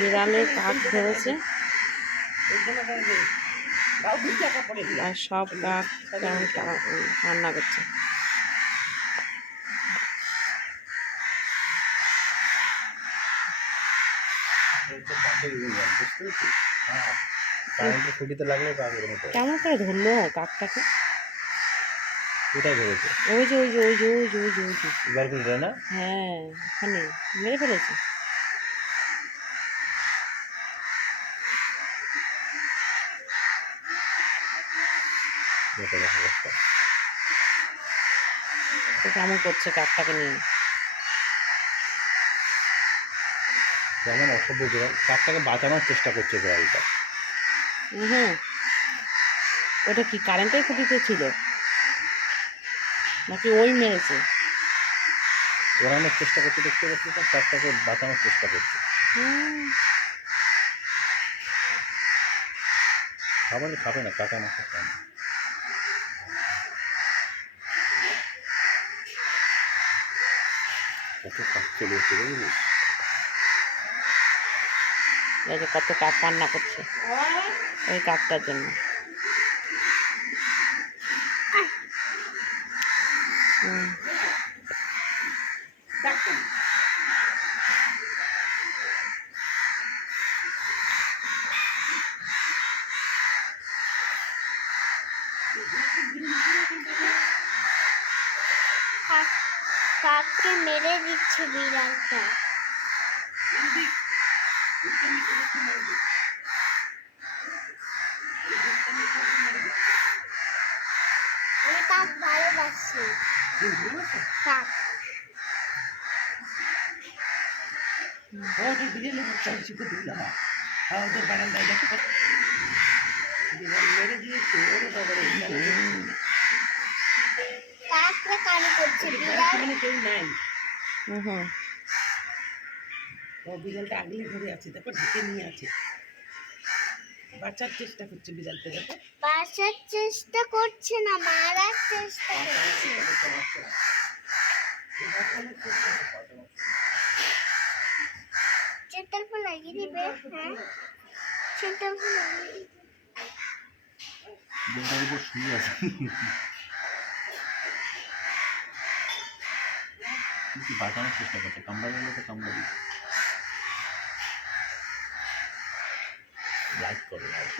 বিড়ালে কাক ধরেছে আর সব কাক কেমন কান্না করছে। কেমন করে ধরলো কাকটাকে? কোথায় ধরেছে? ওই যে ওই যে ওই যে ওই যে ওই যে ওই যে এবার কি ধরে না? হ্যাঁ, ওখানে মেরে ফেলেছে। কেমন করছে কাকটাকে নিয়ে। কেমন অসভ্য বিড়াল, কাকটাকে বাঁচানোর চেষ্টা করছে বিড়ালটা। হুম, ওটা কি কারেন্টের খুঁটিতে ছিল নাকি ওই মেরেছে? ওড়ানোর চেষ্টা করছে, দেখতে পাচ্ছি তো, কাকটাকে বাঁচানোর চেষ্টা করছে। খাবার খাবে না, কাকা মাছ খায় না। কত কাক চলে এসছে বুঝলি? এই যে কত কাক কান্না করছে ওই কাকটার জন্য। কাককে মেরে দিচ্ছে বিড়ালটা। কাক ভালোবাসে কাক। কাকরা কানে করছে বিড়াল। বিড়ালটা আগলে ধরে আছে, দেখো ঢেকে নিয়ে আছে, বাঁচার চেষ্টা করছে বিড়ালটা। দেখো বাঁচার চেষ্টা করছে না, মারার চেষ্টা করছে। চেতাল ফুল লাগিয়ে দিবে। হ্যাঁ, চেতাল ফুল লাগিয়ে দিবে। বেলটার উপর শুয়ে আছে, কিন্তু বাঁচানোর চেষ্টা করছে। কামড়া গেলে তো কামড়া দিবে। লাইক করো, লাইক।